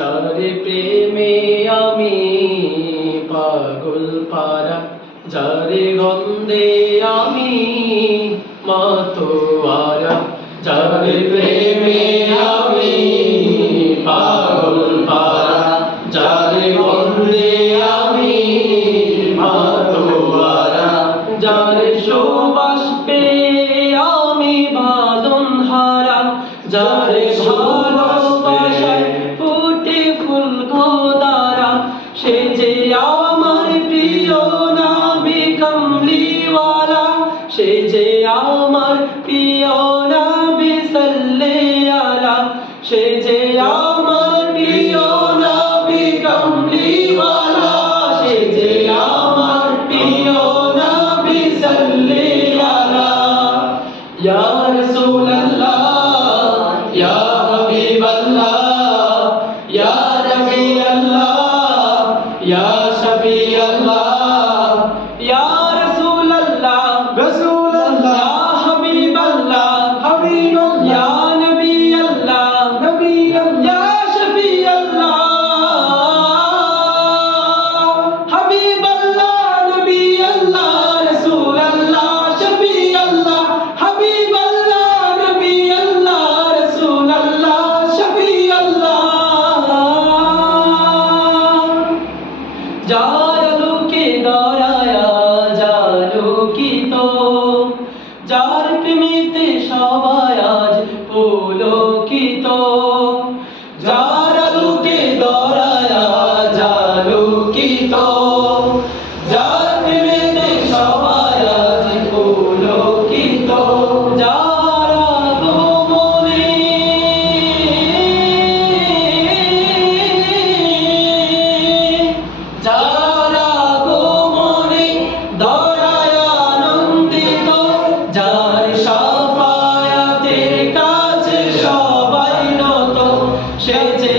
যারে প্রেমে আমি পাগল পারা, যারে গন্ধে আমি মাতোয়ারা, যারে প্রেমে আমি পাগল পারা, যারে গন্ধে আমি মাতোয়ারা, যারে সুবাস পেয়ে আমি বাঁধন হারা, যারে ভালোবাসায় ফুটে ফুল গোদারা, সে যে আমার প্রিয় নবী কামলিওয়ালা, সে যে আমার প্রিয় নবী সাল্লাল্লাহু আলা, সে যে আমার প্রিয় নবী কামলিওয়ালা, সে যে আমার প্রিয় নবী সাল্লাল্লাহু আলা। ইয়া রাসূলুল্লাহ ইয়া হাবিবাল্লাহ ইয়া নবিয়াল্লাহ ইয়া শফিয়াল্লাহ ইয়া রাসূলুল্লাহ রাসূলুল্লাহ ইয়া হাবিবাল্লাহ হাবিবাল্লাহ ইয়া নবিয়াল্লাহ নবিয়াল্লাহ ইয়া শফিয়াল্লাহ হাবিবাল্লাহ নবিয়াল্লাহ রাসূলুল্লাহ শফিয়াল্লাহ হাবিবাল্লাহ নবিয়াল্লাহ রাসূলুল্লাহ শফিয়াল্লাহ। যার লোকে দরায়া জালোকিত, যার প্রেমেতে সবাই আজ পুলকিত, যার লোকে দরায়া জালোকিত, যার প্রেমেতে সবাই আজ পুলকিত, যার আগমনে যার আগমনে দয়ায় আনন্দিত, যার শাফায়াতের কাছে সবাই নত, সে যে